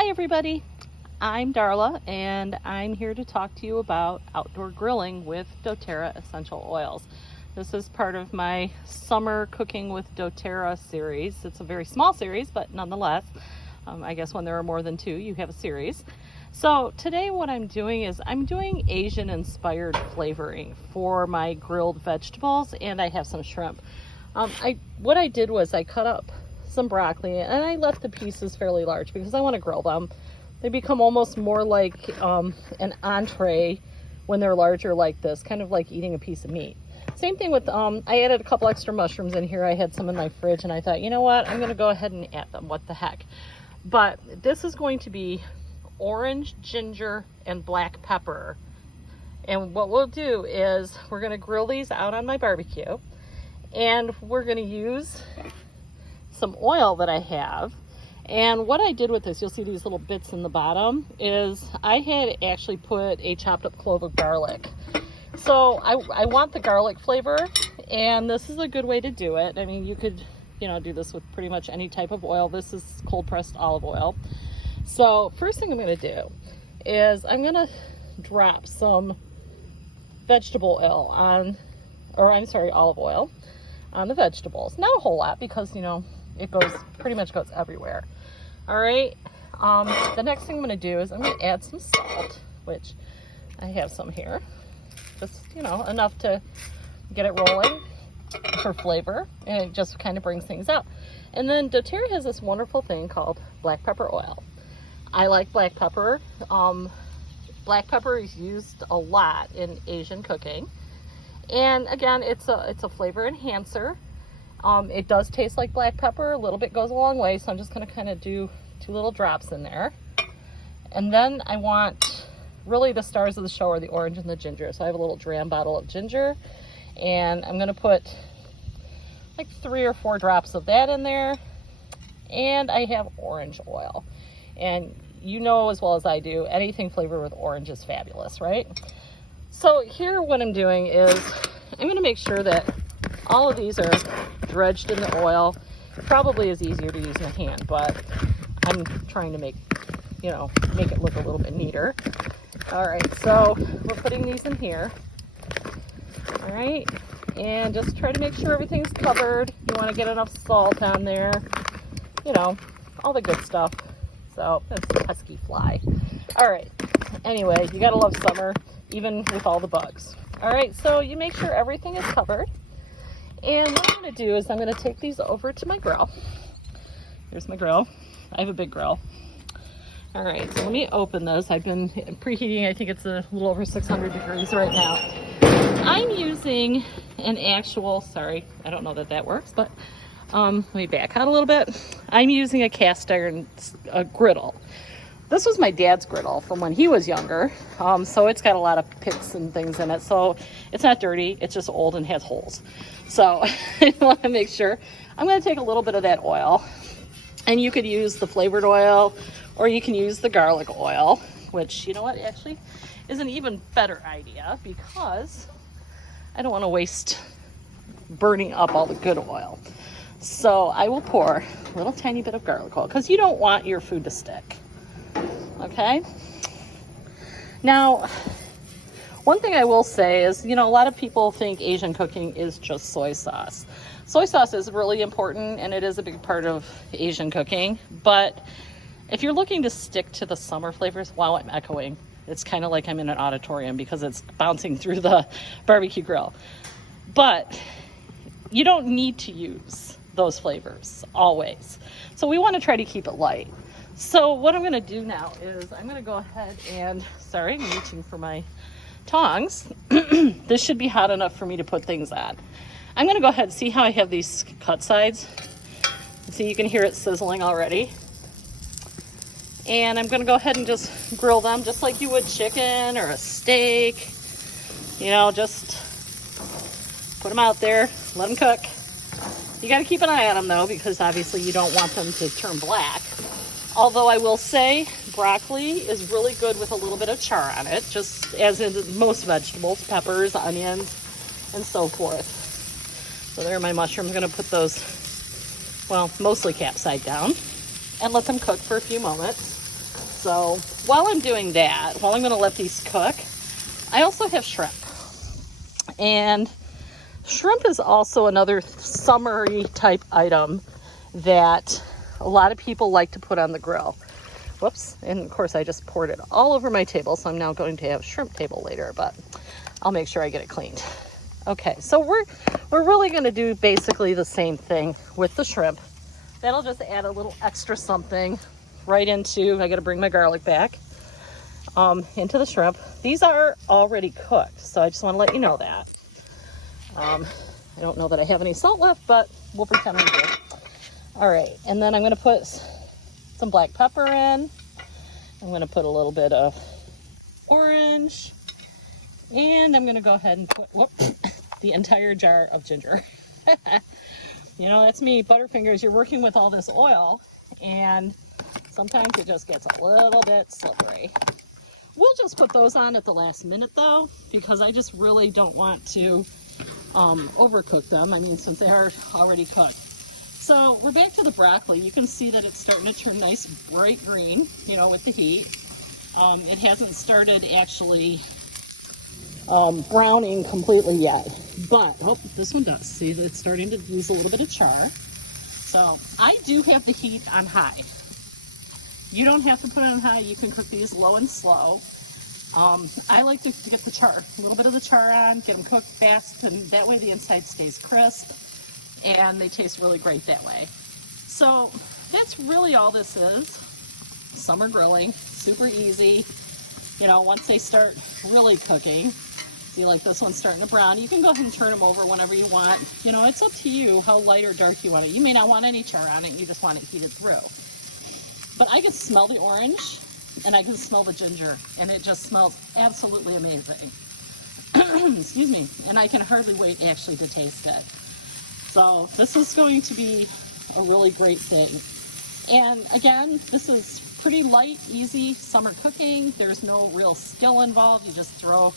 Hi everybody, I'm Darla and I'm here to talk to you about outdoor grilling with doTERRA essential oils. This is part of my summer cooking with doTERRA series. It's a very small series, but nonetheless, I guess when there are more than two, you have a series. So today what I'm doing is I'm doing Asian inspired flavoring for my grilled vegetables, and I have some shrimp. What I did was I cut up some broccoli and I left the pieces fairly large because I want to grill them. They become almost more like an entree when they're larger like this, kind of like eating a piece of meat. Same thing with, I added a couple extra mushrooms in here. I had some in my fridge and I thought, you know what, I'm going to go ahead and add them. What the heck. But this is going to be orange, ginger, and black pepper. And what we'll do is we're going to grill these out on my barbecue. And we're going to use some oil that I have. And what I did with this, you'll see these little bits in the bottom, is I had actually put a chopped up clove of garlic. So I want the garlic flavor, and this is a good way to do it. I mean, you could, do this with pretty much any type of oil. This is cold pressed olive oil. So first thing I'm going to do is I'm going to drop some olive oil on the vegetables. Not a whole lot because, it pretty much goes everywhere. All right. The next thing I'm going to do is I'm going to add some salt, which I have some here. Just, enough to get it rolling for flavor, and it just kind of brings things out. And then doTERRA has this wonderful thing called black pepper oil. I like black pepper. Black pepper is used a lot in Asian cooking. And again, it's a flavor enhancer. It does taste like black pepper. A little bit goes a long way, so I'm just going to kind of do 2 little drops in there. And then I want, really the stars of the show are the orange and the ginger. So I have a little dram bottle of ginger, and I'm going to put like 3 or 4 drops of that in there. And I have orange oil. And you know as well as I do, anything flavored with orange is fabulous, right? So here what I'm doing is I'm going to make sure that all of these are dredged in the oil. It probably is easier to use my hand, but I'm trying to make it look a little bit neater. All right, so we're putting these in here. All right, and just try to make sure everything's covered. You want to get enough salt on there, all the good stuff. So that's a pesky fly. All right, anyway, you gotta love summer, even with all the bugs. All right, so you make sure everything is covered. And what I'm going to do is I'm going to take these over to my grill. Here's my grill. I have a big grill. All right, so let me open this. I've been preheating. I think it's a little over 600 degrees right now. I'm using an actual, sorry, I don't know that works, but let me back out a little bit. I'm using a cast iron griddle. This was my dad's griddle from when he was younger, so it's got a lot of pits and things in it, so it's not dirty, it's just old and has holes. So I want to make sure. I'm going to take a little bit of that oil, and you could use the flavored oil, or you can use the garlic oil, which, actually is an even better idea because I don't want to waste burning up all the good oil. So I will pour a little tiny bit of garlic oil because you don't want your food to stick. Okay. Now, one thing I will say is, a lot of people think Asian cooking is just soy sauce. Soy sauce is really important, and it is a big part of Asian cooking. But if you're looking to stick to the summer flavors, wow, I'm echoing. It's kind of like I'm in an auditorium because it's bouncing through the barbecue grill. But you don't need to use those flavors always. So we want to try to keep it light. So what I'm going to do now is I'm going to go ahead and, sorry, I'm reaching for my tongs. This should be hot enough for me to put things on. I'm going to go ahead and see how I have these cut sides. See, you can hear it sizzling already. And I'm going to go ahead and just grill them just like you would chicken or a steak. Just put them out there, let them cook. You got to keep an eye on them though, because obviously you don't want them to turn black. Although I will say broccoli is really good with a little bit of char on it, just as in most vegetables, peppers, onions, and so forth. So there are my mushrooms. I'm going to put those, mostly capside down and let them cook for a few moments. So while I'm doing that, while I'm going to let these cook, I also have shrimp. And shrimp is also another summery type item that a lot of people like to put on the grill. Whoops, and of course I just poured it all over my table, so I'm now going to have shrimp table later, but I'll make sure I get it cleaned. Okay, so we're really going to do basically the same thing with the shrimp. That'll just add a little extra something right into, I got to bring my garlic back, into the shrimp. These are already cooked, so I just want to let you know that. I don't know that I have any salt left, but we'll pretend we do. All right, and then I'm going to put some black pepper in. I'm going to put a little bit of orange, and I'm going to go ahead and put the entire jar of ginger. You know, that's me, Butterfingers. You're working with all this oil, and sometimes it just gets a little bit slippery. We'll just put those on at the last minute, though, because I just really don't want to overcook them. I mean, since they are already cooked. So we're back to the broccoli. You can see that it's starting to turn nice bright green, you know, with the heat. It hasn't started actually browning completely yet, but this one does. See, it's starting to lose a little bit of char. So I do have the heat on high. You don't have to put it on high. You can cook these low and slow. I like to get the char, a little bit of the char on, get them cooked fast, and that way the inside stays crisp. And they taste really great that way. So that's really all this is. Summer grilling, super easy. You know, once they start really cooking, see, like this one's starting to brown, you can go ahead and turn them over whenever you want. You know, it's up to you how light or dark you want it. You may not want any char on it, you just want it heated through. But I can smell the orange and I can smell the ginger, and it just smells absolutely amazing. Excuse me. And I can hardly wait actually to taste it. So this is going to be a really great thing. And again, this is pretty light, easy summer cooking. There's no real skill involved. You just throw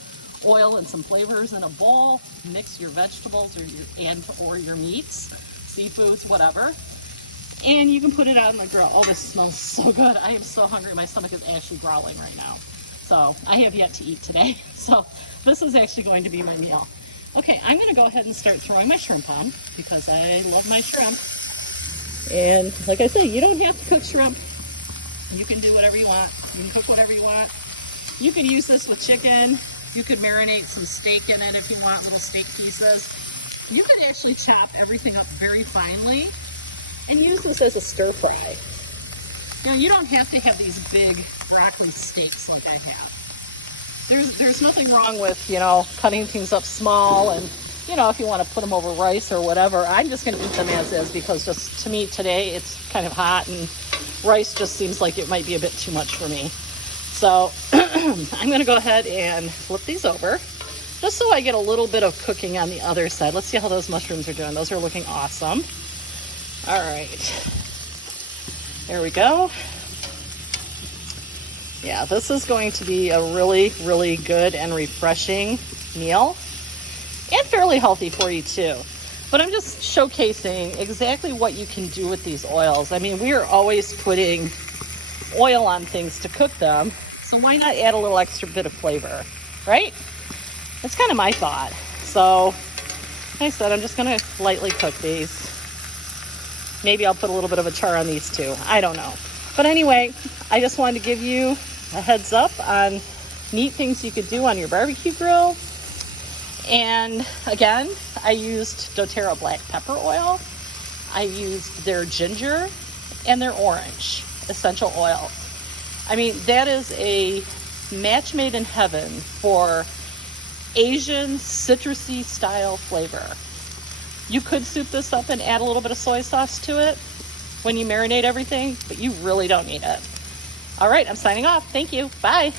oil and some flavors in a bowl, mix your vegetables or your meats, seafoods, whatever. And you can put it out on the grill. Oh, this smells so good. I am so hungry. My stomach is actually growling right now. So I have yet to eat today. So this is actually going to be my meal. Okay, I'm going to go ahead and start throwing my shrimp on because I love my shrimp. And like I say, you don't have to cook shrimp. You can do whatever you want. You can cook whatever you want. You can use this with chicken. You could marinate some steak in it if you want, little steak pieces. You could actually chop everything up very finely and use this as a stir fry. You know, you don't have to have these big broccoli steaks like I have. There's nothing wrong with, you know, cutting things up small, and, you know, if you want to put them over rice or whatever. I'm just going to eat them as is because just to me today it's kind of hot and rice just seems like it might be a bit too much for me. So I'm going to go ahead and flip these over just so I get a little bit of cooking on the other side. Let's see how those mushrooms are doing. Those are looking awesome. All right. There we go. Yeah, this is going to be a really, really good and refreshing meal, and fairly healthy for you too. But I'm just showcasing exactly what you can do with these oils. I mean, we are always putting oil on things to cook them, so why not add a little extra bit of flavor, right? That's kind of my thought. So, like I said, I'm just going to lightly cook these. Maybe I'll put a little bit of a char on these too. I don't know. But anyway, I just wanted to give you a heads up on neat things you could do on your barbecue grill. And again, I used doTERRA black pepper oil. I used their ginger and their orange essential oil. I mean, that is a match made in heaven for Asian citrusy style flavor. You could soup this up and add a little bit of soy sauce to it when you marinate everything, but you really don't need it. All right, I'm signing off. Thank you. Bye.